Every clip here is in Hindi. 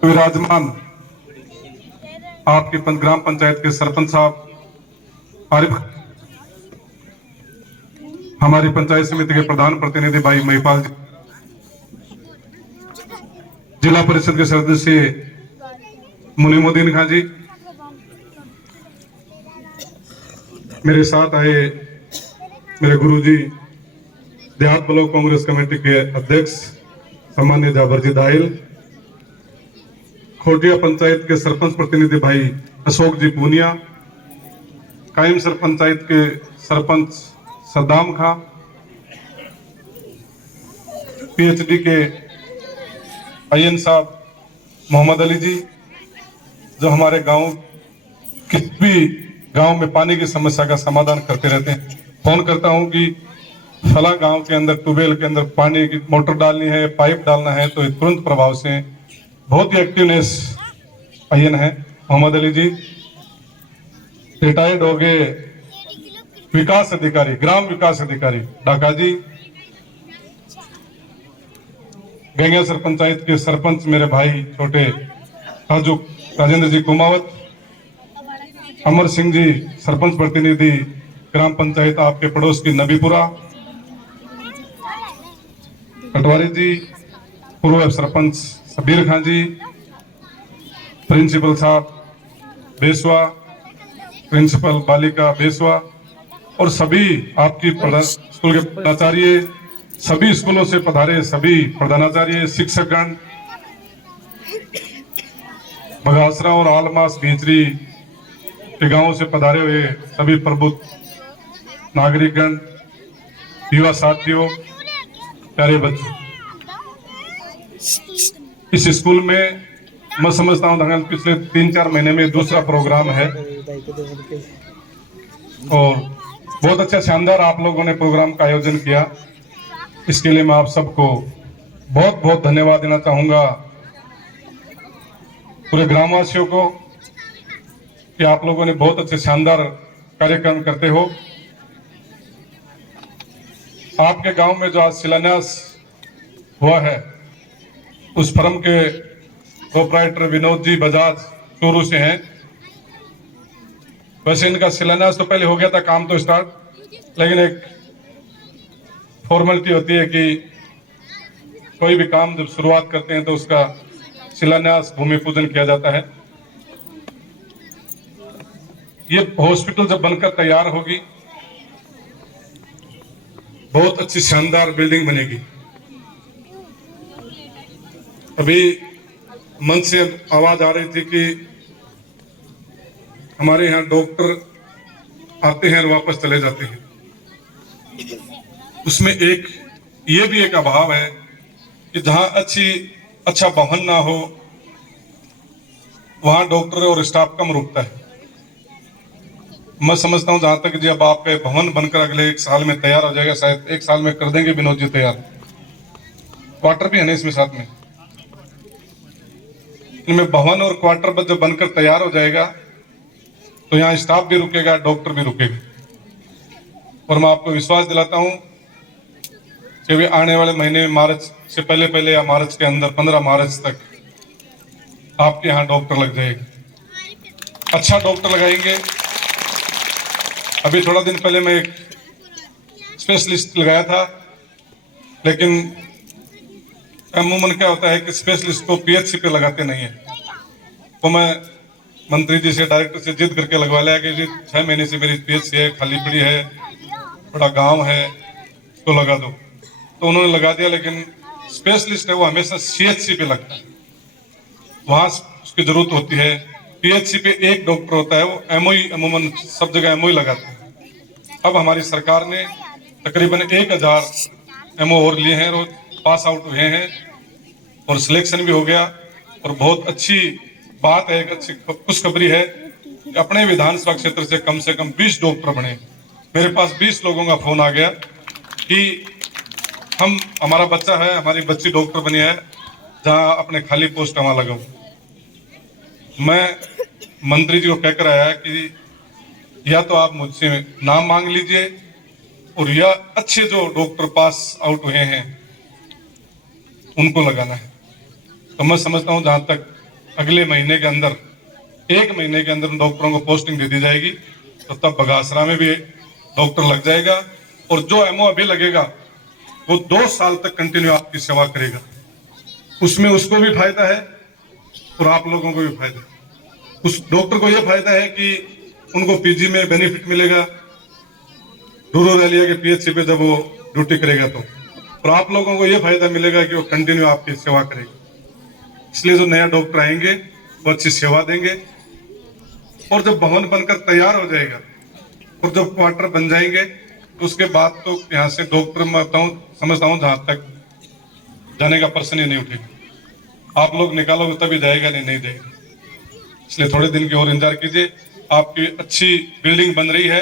विराजमान आपके ग्राम पंचायत के सरपंच साहब आरिफ, हमारी पंचायत समिति के प्रधान प्रतिनिधि भाई महिपाल जी, जिला परिषद के सदस्य मुनीमुद्दीन खान जी, मेरे साथ आए मेरे गुरुजी देहात ब्लॉक कांग्रेस कमेटी के अध्यक्ष सामान्य जाबर जी दाहिल, खोटिया पंचायत के सरपंच प्रतिनिधि भाई अशोक जी पूनिया, कायम सर पंचायत के सरपंच सद्दाम खां, पीएचडी के आईएन साहब मोहम्मद अली जी, जो हमारे गांव किसी भी गांव में पानी की समस्या का समाधान करते रहते हैं। फोन करता हूं कि फला गांव के अंदर ट्यूबवेल के अंदर पानी की मोटर डालनी है, पाइप डालना है, तो तुरंत प्रभाव से बहुत ही एक्टिवनेस आईएन है मोहम्मद अली जी। रिटायर्ड हो गए विकास अधिकारी, ग्राम विकास अधिकारी डाका जी, गंगेसर पंचायत के सरपंच मेरे भाई छोटे राजेंद्र जी कुमावत, अमर सिंह जी सरपंच प्रतिनिधि ग्राम पंचायत आपके पड़ोस की नबीपुरा, कटवारी जी पूर्व सरपंच सबीर खान जी, प्रिंसिपल साहब बेसवा, प्रिंसिपल बालिका बेसवा और सभी आपकी स्कूल के प्राचार्य, सभी स्कूलों से पधारे सभी प्रधानाचार्य, शिक्षकगण, बघासरा और आलमास भींचरी के गांवों से पधारे हुए सभी प्रबुद्ध नागरिकगण, युवा साथियों, प्यारे बच्चों, इस स्कूल में मैं समझता हूं दंगल पिछले 3-4 महीने में दूसरा प्रोग्राम है और बहुत अच्छा शानदार आप लोगों ने प्रोग्राम का आयोजन किया। इसके लिए मैं आप सबको बहुत बहुत धन्यवाद देना चाहूंगा, पूरे ग्रामवासियों को, कि आप लोगों ने बहुत अच्छे शानदार कार्यक्रम करते हो। आपके गांव में जो आज शिलान्यास हुआ है उस फर्म के प्रोप्राइटर विनोद जी बजाज चूरू से हैं। वैसे इनका शिलान्यास तो पहले हो गया था, काम तो स्टार्ट, लेकिन एक फॉर्मेलिटी होती है कि कोई भी काम जब शुरुआत करते हैं तो उसका शिलान्यास भूमि पूजन किया जाता है। ये हॉस्पिटल जब बनकर तैयार होगी बहुत अच्छी शानदार बिल्डिंग बनेगी। अभी मन से आवाज आ रही थी कि हमारे यहाँ डॉक्टर आते हैं और वापस चले जाते हैं, उसमें ये भी एक अभाव है कि जहां अच्छा भवन ना हो वहां डॉक्टर और स्टाफ कम रुकता है। मैं समझता हूं जहां तक जी अब आपके भवन बनकर अगले 1 साल में तैयार हो जाएगा, शायद 1 साल में कर देंगे विनोद जी तैयार। क्वार्टर भी है ना इसमें साथ में, इनमें भवन और क्वार्टर जब बनकर तैयार हो जाएगा तो यहाँ स्टाफ भी रुकेगा, डॉक्टर भी रुकेगा। और मैं आपको विश्वास दिलाता हूं कि वे आने वाले महीने में मार्च से पहले या मार्च के अंदर 15 मार्च तक आपके यहाँ डॉक्टर लग जाएगा, अच्छा डॉक्टर लगाएंगे। अभी थोड़ा दिन पहले मैं एक स्पेशलिस्ट लगाया था, लेकिन अमूमन क्या होता है कि स्पेशलिस्ट को पीएचसी पे लगाते नहीं है, तो मैं मंत्री जी से डायरेक्टर से जिद करके लगवा लिया कि जी 6 महीने से मेरी पीएचसी है, खाली पड़ी है, बड़ा गांव है, तो लगा दो। तो उन्होंने लगा दिया, लेकिन स्पेशलिस्ट है वो हमेशा सीएचसी पे लगता है, वहां उसकी जरूरत होती है। पीएचसी पे एक डॉक्टर होता है, वो एमओई अमूमन सब जगह एमओई लगाते हैं। अब हमारी सरकार ने तकरीबन 1000 एमओ और लिए हैं, रोज पास आउट हुए हैं और सिलेक्शन भी हो गया। और बहुत अच्छी बात है, एक अच्छी खुशखबरी है कि अपने विधानसभा क्षेत्र से कम 20 डॉक्टर बने। मेरे पास 20 लोगों का फोन आ गया कि हमारा बच्चा है, हमारी बच्ची डॉक्टर बनी है, जहां अपने खाली पोस्ट वहां लगाओ। मैं मंत्री जी को कहकर आया कि या तो आप मुझसे नाम मांग लीजिए और या अच्छे जो डॉक्टर पास आउट हुए हैं उनको लगाना है। तो मैं समझता हूं जहां तक अगले महीने के अंदर, 1 महीने के अंदर डॉक्टरों को पोस्टिंग दे दी जाएगी, तो तब बघासरा में भी डॉक्टर लग जाएगा। और जो एमओ अभी लगेगा वो 2 साल तक कंटिन्यू आपकी सेवा करेगा। उसमें उसको भी फायदा है और आप लोगों को भी फायदा है। उस डॉक्टर को यह फायदा है कि उनको पीजी में बेनिफिट मिलेगा रूरल एरिया के पीएचसी पे जब वो ड्यूटी करेगा तो, और आप लोगों को यह फायदा मिलेगा कि वो कंटिन्यू आपकी सेवा करेगा। इसलिए जो नया डॉक्टर आएंगे वो अच्छी सेवा देंगे, और जब भवन बनकर तैयार हो जाएगा और जब क्वार्टर बन जाएंगे तो उसके बाद तो यहाँ से डॉक्टर मैं समझता हूँ जहां तक जाने का प्रश्न ही नहीं उठेगा। आप लोग निकालोगे तभी जाएगा, नहीं जाएगा। इसलिए थोड़े दिन की और इंतजार कीजिए। आपकी अच्छी बिल्डिंग बन रही है,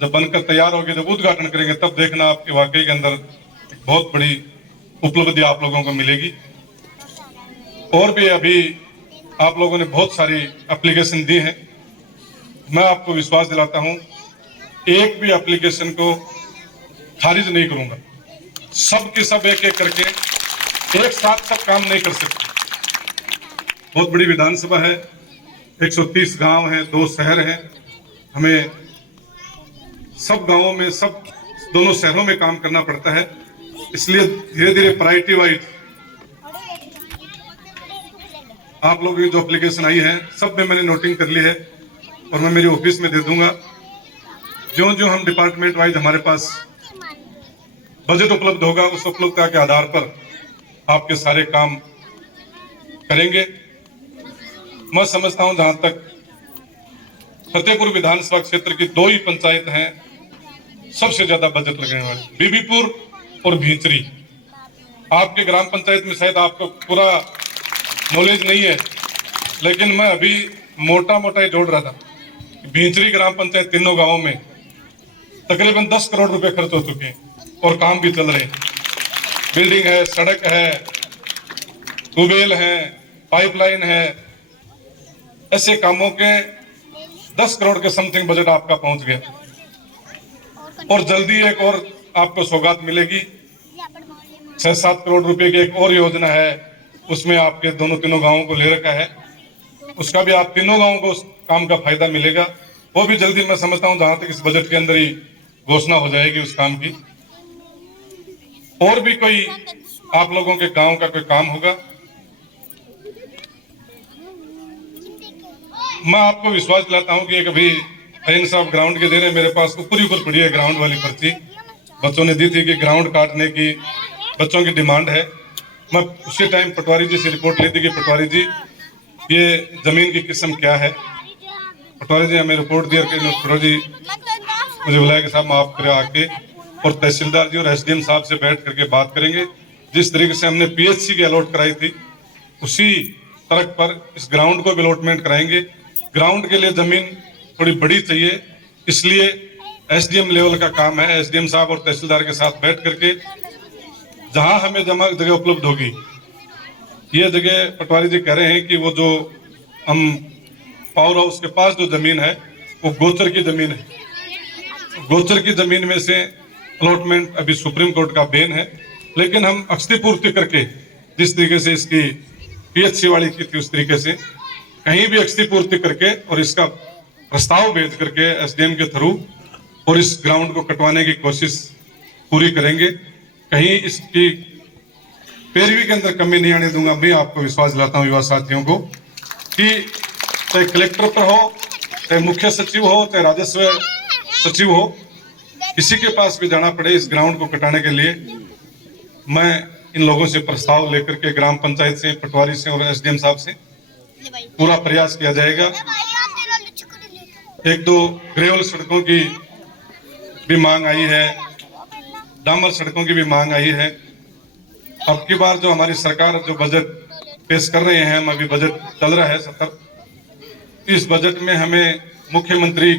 जब बनकर तैयार होगी, जब उद्घाटन करेंगे तब देखना आपके वाकई के अंदर बहुत बड़ी उपलब्धि आप लोगों को मिलेगी। और भी अभी आप लोगों ने बहुत सारी एप्लीकेशन दी हैं। मैं आपको विश्वास दिलाता हूं, एक भी एप्लीकेशन को खारिज नहीं करूंगा। सब के सब एक एक करके एक साथ सब काम नहीं कर सकते। बहुत बड़ी विधानसभा है, 130 गांव हैं, 2 शहर हैं। हमें सब गांवों में, सब दोनों शहरों में काम करना पड़ता है। इसलिए धीरे धीरे प्रायोरिटी वाइज आप लोगों की जो एप्लीकेशन आई है सब में मैंने नोटिंग कर ली है और मैं मेरी ऑफिस में दे दूंगा। जो जो हम डिपार्टमेंट वाइज हमारे पास बजट उपलब्ध होगा, उस उपलब्धता के आधार पर आपके सारे काम करेंगे। मैं समझता हूं जहां तक फतेहपुर विधानसभा क्षेत्र की 2 ही पंचायत हैं सबसे ज्यादा बजट लगने वाले, बीबीपुर और भींचरी। आपके ग्राम पंचायत में शायद आपको पूरा नॉलेज नहीं है, लेकिन मैं अभी मोटा मोटा ही जोड़ रहा था। भींचरी ग्राम पंचायत तीनों गांवों में तकरीबन 10 करोड़ रुपए खर्च हो चुके हैं और काम भी चल रहे हैं। बिल्डिंग है, सड़क है, ट्यूबवेल है, पाइपलाइन है। ऐसे कामों के 10 करोड़ के समथिंग बजट आपका पहुंच गया। और जल्दी एक और आपको सौगात मिलेगी, 6-7 करोड़ रुपए की एक और योजना है, उसमें आपके दोनों तीनों गांवों को ले रखा है। उसका भी आप तीनों गांवों को उस काम का फायदा मिलेगा। वो भी जल्दी मैं समझता हूं जहां तक इस बजट के अंदर ही घोषणा हो जाएगी उस काम की। और भी कोई आप लोगों के गांव का कोई काम होगा, मैं आपको विश्वास दिलाता हूं कि एक अभी फैन साहब ग्राउंड के दे रहे, मेरे पास ऊपर पड़ी है ग्राउंड वाली पर्ची, बच्चों ने दी थी कि ग्राउंड काटने की बच्चों की डिमांड है। मैं उसी टाइम पटवारी जी से रिपोर्ट ली थी कि पटवारी जी ये जमीन की किस्म क्या है। पटवारी जी हमें रिपोर्ट दिया कि पटवारी जी मुझे बुलाया कि साहब माफ करें आके, और तहसीलदार जी और एसडीएम साहब से बैठ करके बात करेंगे। जिस तरीके से हमने पीएचसी की अलॉट कराई थी उसी तरह पर इस ग्राउंड को भी अलॉटमेंट कराएंगे। ग्राउंड के लिए जमीन थोड़ी बड़ी चाहिए, इसलिए एसडीएम लेवल का काम है। एसडीएम साहब और तहसीलदार के साथ बैठ करके जहां हमें जगह उपलब्ध होगी, ये जगह पटवारी जी कह रहे हैं कि वो जो हम पावर हाउस के पास जो जमीन है वो गोचर की जमीन है। गोचर की जमीन में से अलॉटमेंट अभी सुप्रीम कोर्ट का बैन है, लेकिन हम क्षतिपूर्ति करके जिस तरीके से इसकी पीएचसी वाली की थी उस तरीके से कहीं भी क्षतिपूर्ति करके और इसका प्रस्ताव भेज करके एसडीएम के थ्रू और इस ग्राउंड को कटवाने की कोशिश पूरी करेंगे। कहीं इसकी पैरवी के अंदर कमी नहीं आने दूंगा। मैं आपको विश्वास दिलाता हूं युवा साथियों को कि चाहे कलेक्टर पर हो, चाहे मुख्य सचिव हो, चाहे राजस्व सचिव हो, किसी के पास भी जाना पड़े इस ग्राउंड को कटाने के लिए, मैं इन लोगों से प्रस्ताव लेकर के ग्राम पंचायत से, पटवारी से और एसडीएम साहब से पूरा प्रयास किया जाएगा। 1-2 ग्रेवल सड़कों की भी मांग आई है, डामर सड़कों की भी मांग आई है। अब की बार जो हमारी सरकार जो बजट पेश कर रहे हैं, हम अभी बजट चल रहा है 70, इस बजट में हमें मुख्यमंत्री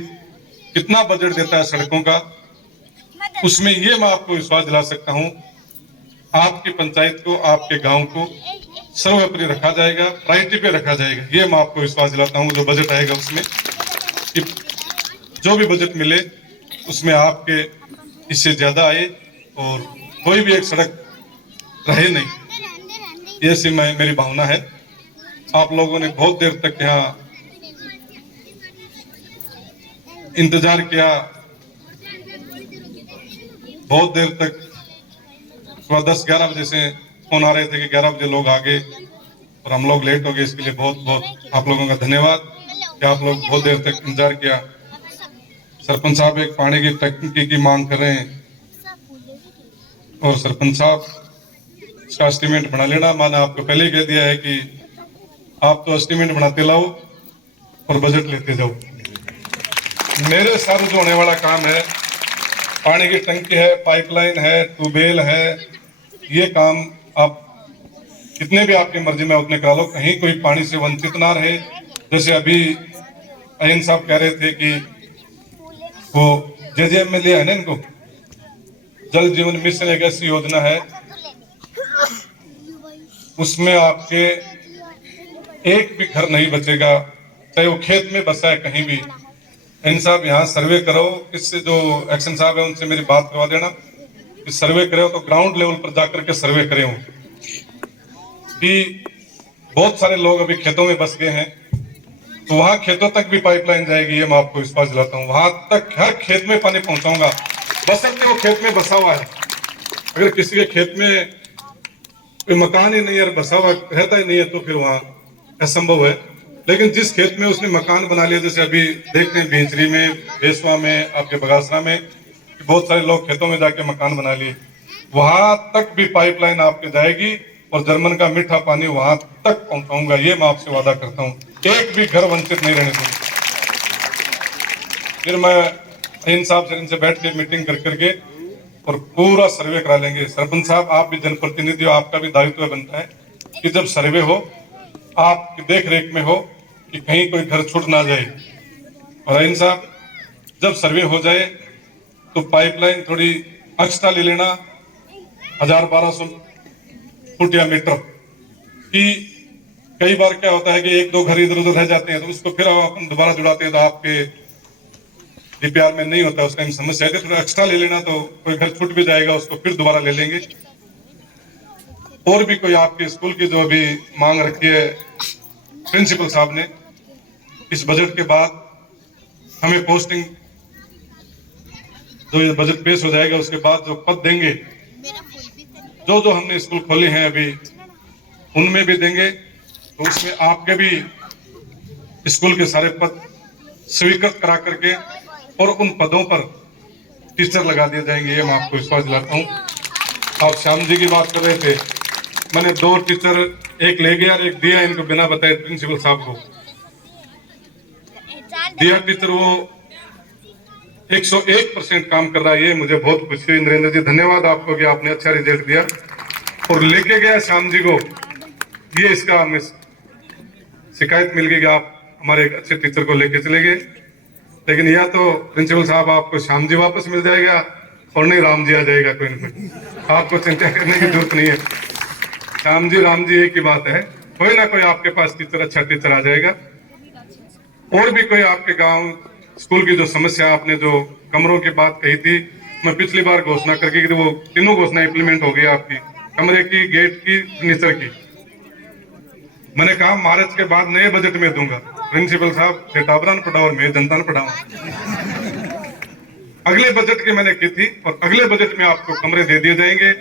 कितना बजट देता है सड़कों का, उसमें ये मैं आपको विश्वास दिला सकता हूं, आपकी पंचायत को, आपके गांव को सर्वोपरि रखा जाएगा, प्रायोरिटी पे रखा जाएगा। ये मैं आपको विश्वास दिलाता हूं। जो बजट आएगा उसमें कि जो भी बजट मिले उसमें आपके इससे ज्यादा आए और कोई भी एक सड़क रहे नहीं। ये सी मेरी भावना है। आप लोगों ने बहुत देर तक यहाँ इंतजार किया, बहुत देर तक, सुबह 10-11 बजे से फोन आ रहे थे कि 11 बजे लोग आ गए और हम लोग लेट हो गए। इसके लिए बहुत बहुत आप लोगों का धन्यवाद कि आप लोग बहुत देर तक इंतजार किया। सरपंच साहब एक पानी की टंकी की मांग कर रहे हैं और सरपंच साहब इसका एस्टीमेट बना लेना। मैंने आपको पहले ही कह दिया है कि आप तो एस्टीमेट बनाते लाओ और बजट लेते जाओ। मेरे सर जो होने वाला काम है, पानी की टंकी है, पाइपलाइन है, ट्यूबवेल है, ये काम आप जितने भी आपकी मर्जी में उतने करा लो, कहीं कोई पानी से वंचित ना रहे। जैसे अभी अहिन साहब कह रहे थे कि वो जेजेएम में लिया है ना इनको, जल जीवन मिशन एक ऐसी योजना है, उसमें आपके एक भी घर नहीं बचेगा, चाहे वो खेत में बसा है कहीं भी। इन साहब यहाँ सर्वे करो, इससे जो एक्शन साहब है उनसे मेरी बात करवा देना कि सर्वे करो तो ग्राउंड लेवल पर जाकर के सर्वे करें हो कि बहुत सारे लोग अभी खेतों में बस गए हैं, तो वहां खेतों तक भी पाइपलाइन जाएगी, ये मैं आपको विश्वास दिलाता हूँ। वहां तक हर खेत में पानी पहुंचाऊंगा, बशर्ते वो खेत में बसा हुआ है। अगर किसी के खेत में कोई मकान ही नहीं है, बसा हुआ रहता ही नहीं है, तो फिर वहां असंभव है। लेकिन जिस खेत में उसने मकान बना लिया, जैसे अभी देखते हैं भेंचरी में, बेसवा में, आपके बगासरा में, बहुत सारे लोग खेतों में जाके मकान बना लिए, वहां तक भी पाइपलाइन आपके जाएगी और जर्मन का मीठा पानी वहां तक पहुंचाऊंगा, ये मैं आपसे वादा करता हूं। एक भी घर वंचित नहीं रहने दूंगा। फिर मैं इन साहब से इनसे बैठ के मीटिंग कर करके और पूरा सर्वे करा लेंगे। सरपंच साहब, आप भी जनप्रतिनिधि हो, आपका भी दायित्व बनता है कि जब सर्वे हो, आपकी देख रेख में हो कि कहीं कोई घर छूट ना जाए। और इन साहब, जब सर्वे हो जाए तो पाइपलाइन थोड़ी एक्स्ट्रा ले लेना, 1000-1200 फुट या मीटर की। कई बार क्या होता है कि 1-2 घर इधर उधर रह जाते हैं, तो उसको फिर अपन दोबारा जुड़ाते हैं तो आपके डीपीआर में नहीं होता, उस टाइम समस्या है। थोड़ा एक्स्ट्रा ले लेना, तो कोई घर छूट भी जाएगा, उसको फिर दोबारा ले लेंगे। और भी कोई आपके स्कूल की जो अभी मांग रखी है प्रिंसिपल साहब ने, इस बजट के बाद हमें पोस्टिंग, जो ये बजट पेश हो जाएगा उसके बाद जो पद देंगे, जो जो हमने स्कूल खोले हैं अभी उनमें भी देंगे, तो उसमें आपके भी स्कूल के सारे पद स्वीकृत करा करके और उन पदों पर टीचर लगा दिए जाएंगे, ये मैं आपको विश्वास दिलाता हूँ। आप श्याम जी की बात कर रहे थे, मैंने 2 टीचर, एक ले गया और एक दिया, इनको बिना बताए प्रिंसिपल साहब को दिया टीचर। वो 101% काम कर रहा है, ये मुझे बहुत खुशी हुई। नरेंद्र जी, धन्यवाद आपको कि आपने अच्छा रिजल्ट दिया और लेके गया श्याम जी को। ये इसका हमें शिकायत मिल गई कि आप हमारे एक अच्छे टीचर को लेके चले गए, लेकिन या तो प्रिंसिपल साहब आपको श्याम जी वापस मिल जाएगा और नहीं राम जी आ जाएगा, कोई ना कोई, आपको चिंता करने की जरूरत नहीं है। श्याम जी राम जी एक ही बात है, कोई ना कोई आपके पास टीचर, अच्छा टीचर आ जाएगा। और भी कोई आपके गांव स्कूल की जो समस्या, आपने जो कमरों की बात कही थी, मैं पिछली बार घोषणा करके कि वो तीनों घोषणा इंप्लीमेंट हो गई आपकी, कमरे की, गेट की, फर्नीचर की। मैंने कहा मार्च के बाद नए बजट में दूंगा। प्रिंसिपल साहब, छेटाबरान पढ़ाओ और मैं जनता पढ़ाऊं। अगले बजट की मैंने की थी और अगले बजट में आपको कमरे दे दिए जाएंगे,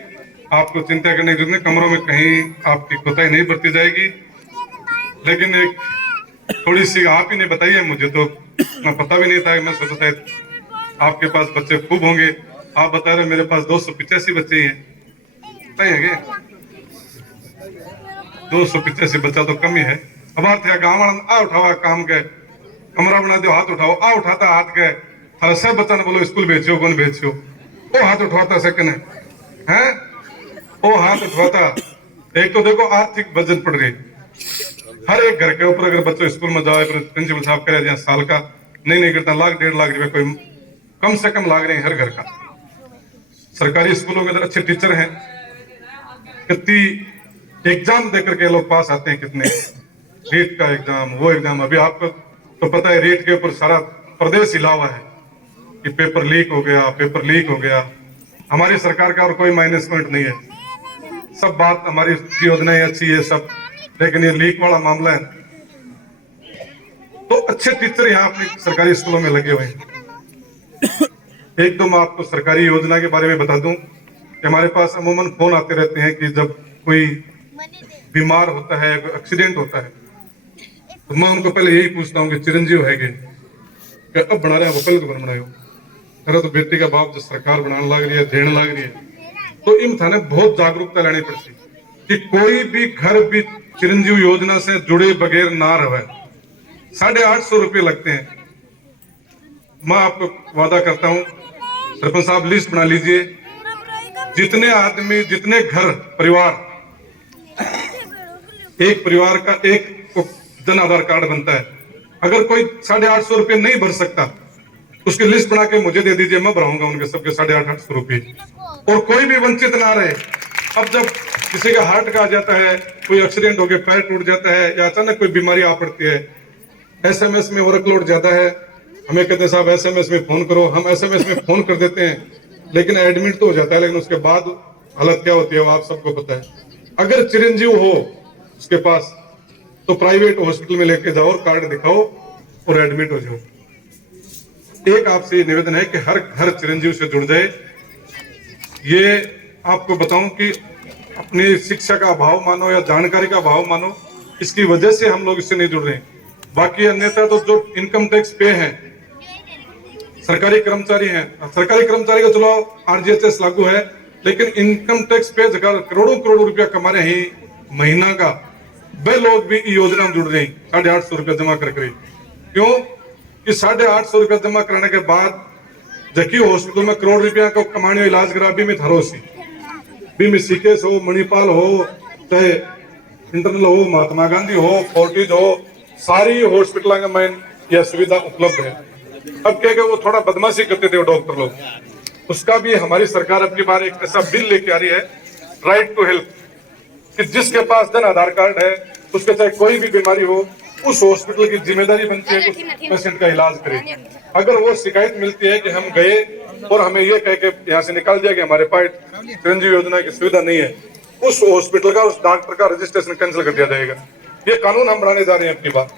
आपको चिंता करने की जरूरत नहीं, कमरों में कहीं आपकी कोताही नहीं बरती जाएगी। लेकिन एक थोड़ी सी आप ही ने बताई है, मुझे तो मैं पता भी नहीं था, मैं सोचा था आपके पास बच्चे खूब होंगे, आप बता रहे मेरे पास 285 बच्चे हैं, सही है क्या? 285 बच्चा तो कम ही है। अब थे गाँव आ उठाओ काम के, कमरा बना दो, हाथ उठाओ, आ उठाता हाथ के, हर सब बच्चा ने बोलो स्कूल भेजियो, कौन भेजियो, वो हाथ उठवाता सेकंड है, वो हाथ उठवाता। एक तो देखो आर्थिक बजट पड़ रही, हर एक घर के ऊपर अगर बच्चों स्कूल में जाए, प्रिंसिपल साहब कह रहे हैं साल का नहीं करता, 1-1.5 लाख रुपए कोई कम से कम लाग रहे हैं हर घर का। सरकारी स्कूलों के अंदर अच्छे टीचर हैं, कितनी एग्जाम देकर के लोग पास आते हैं, कितने रेट का एग्जाम, वो एग्जाम। अभी आपको तो पता है रेट के ऊपर सारा प्रदेश हिला हुआ है कि पेपर लीक हो गया, पेपर लीक हो गया। हमारी सरकार का और कोई माइनस पॉइंट नहीं है, सब बात हमारी योजनाएं अच्छी है सब, लेकिन ये लीक वाला मामला है। तो अच्छे टीचर यहाँ अपने सरकारी स्कूलों में लगे हुए हैं। एक तो मैं आपको सरकारी योजना के बारे में बता दूं कि हमारे पास अमूमन फोन आते रहते हैं कि जब कोई बीमार होता है, कोई एक्सीडेंट होता है, तो मैं उनको पहले यही पूछता हूँ कि चिरंजीव है कि अब बना रहे हैं, वो पहले तो बनाए हो अरे तो बेटी का बाप जो सरकार बनाने लग रही है, देने लग रही है, तो इन थाने बहुत जागरूकता लेनी पड़ती कि कोई भी घर भी चिरंजीव योजना से जुड़े बगैर ना रहे। 850 रुपये लगते हैं। मैं आपको वादा करता हूं, सरपंच साहब लिस्ट बना लीजिए, जितने आदमी, जितने घर परिवार, एक परिवार का एक जन आधार कार्ड बनता है, अगर कोई 850 रुपये नहीं भर सकता, उसकी लिस्ट बना के मुझे दे दीजिए, मैं भराऊंगा उनके सबके 850 रुपये, और कोई भी वंचित ना रहे। अब जब किसी का हार्ट का आ जाता है, कोई एक्सीडेंट हो गया, पैर टूट जाता है, या अचानक कोई बीमारी आ पड़ती है, एसएमएस में वर्कलोड ज्यादा है, हमें कहते हैं साहब एसएमएस में फोन करो, हम एसएमएस में फोन कर देते हैं, लेकिन एडमिट तो हो जाता है, लेकिन उसके बाद हालत क्या होती है वो आप सबको पता है। अगर चिरंजीव हो उसके पास, तो प्राइवेट हॉस्पिटल में लेके जाओ, कार्ड दिखाओ और एडमिट हो जाओ। एक आपसे निवेदन है कि हर घर चिरंजीव से जुड़ जाए। ये आपको बताऊं कि अपनी शिक्षा का अभाव मानो या जानकारी का अभाव मानो, इसकी वजह से हम लोग इससे नहीं जुड़ रहे हैं। बाकी अन्यथा तो जो इनकम टैक्स पे है, सरकारी कर्मचारी हैं, सरकारी कर्मचारी का चलो आरजीएचएस लागू है, लेकिन इनकम टैक्स पे करोड़ों करोड़ों रुपया कमा रहे हैं महीना का, वे लोग भी योजना में जुड़ रहे हैं 850 रुपया जमा करके। क्यों कि 850 रुपया जमा करने के बाद जबकि हॉस्पिटल में करोड़ रुपया को कमाने इलाज करा भी में थरोसी भी में सीकेस हो, मणिपाल हो, चाहे इंटरनल हो, महात्मा गांधी हो, फोर्टिज हो, सारी हॉस्पिटल में यह सुविधा उपलब्ध है। अब क्या वो थोड़ा बदमाशी करते थे वो डॉक्टर लोग, उसका भी हमारी सरकार अब की बार एक ऐसा बिल लेके आ रही है, राइट टू हेल्थ, कि जिसके पास जन आधार कार्ड है उसके चाहे कोई भी बीमारी हो, उस हॉस्पिटल की जिम्मेदारी बनती है कि उस पेशेंट का इलाज करे। अगर वो शिकायत मिलती है कि हम गए और हमें ये कह के यहाँ से निकाल दिया कि हमारे पास चिरंजीव योजना की सुविधा नहीं है, उस हॉस्पिटल का, उस डॉक्टर का रजिस्ट्रेशन कैंसिल कर दिया जाएगा। ये कानून हम बनाने जा रहे हैं अपनी बात,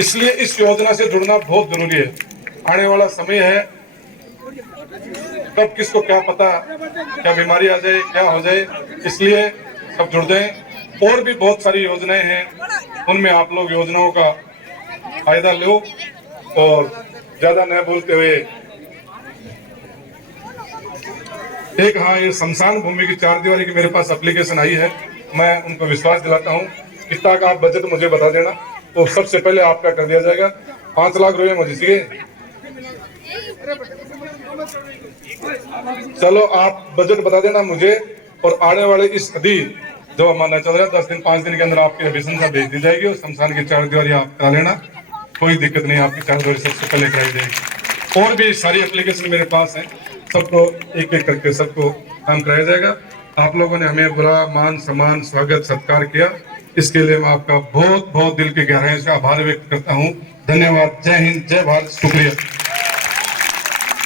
इसलिए इस योजना से जुड़ना बहुत जरूरी है। आने वाला समय है, कब किसको क्या पता, क्या बीमारी आ जाए, क्या हो जाए, इसलिए सब जुड़ जाएं। और भी बहुत सारी योजनाएं हैं, उनमें आप लोग योजनाओं का फायदा लो। और ज्यादा न बोलते हुए एक, हाँ, ये शमशान भूमि की 4 दीवारी की मेरे पास एप्लीकेशन आई है, मैं उनको विश्वास दिलाता हूँ, इतना का आप बजट मुझे बता देना तो सबसे पहले आपका कर दिया जाएगा। 5 लाख रुपए मुझे चाहिए। चलो आप बजट बता देना मुझे, और आने वाले इस अभी जो हमारा चल रहा है 10 दिन 5 दिन के अंदर आपकी अभिशंसा भेज दी जाएगी, और शमशान की 4 दीवारी आप करा लेना, कोई दिक्कत नहीं, आपकी 4 दीवारी सबसे पहले कराई जाएगी। और भी सारी एप्लीकेशन मेरे पास है, सबको एक एक करके सबको काम कराया जाएगा। आप लोगों ने हमें बुरा मान सम्मान स्वागत सत्कार किया, इसके लिए मैं आपका बहुत बहुत दिल की गहराई से आभार व्यक्त करता हूँ। धन्यवाद। जय हिंद, जय भारत, शुक्रिया।